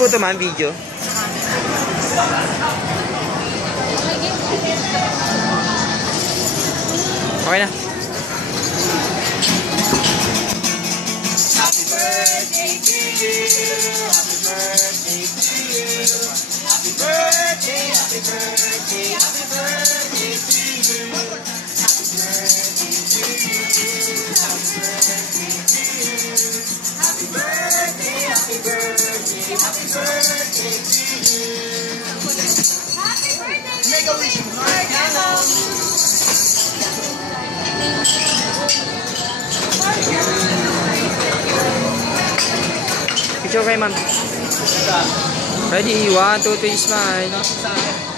po ito, ma'am, video? Okay na. Happy birthday to you. Happy birthday to you. Happy birthday, happy birthday, happy birthday to you. Happy birthday to you. Happy birthday to you. Happy birthday, happy birthday, happy birthday to you. Happy birthday. Make a wish. Picture kay ma'am. Ready? 1, 2, 3, smile.